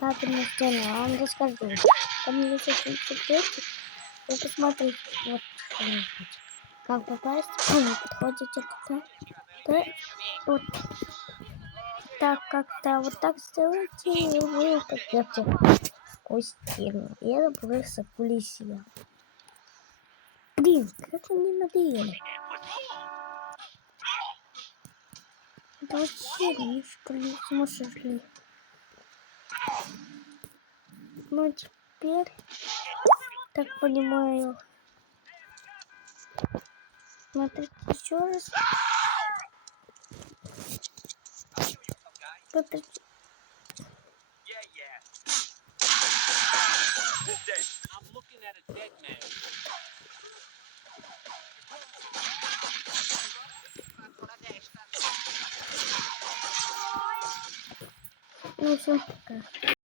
папиной стены. Я вам расскажу. Там есть один секретик. Вы посмотрите, вот что-нибудь. Как попасть? Вы подходите туда. Да, вот так как-то вот так сделайте, и вы попадете сквозь стену. И это просто кулисия. Блин, как они надоели. Это вообще не что ли сумасшедшие. Ну теперь, так понимаю, смотрите еще раз. Подожди. Ну, всем пока.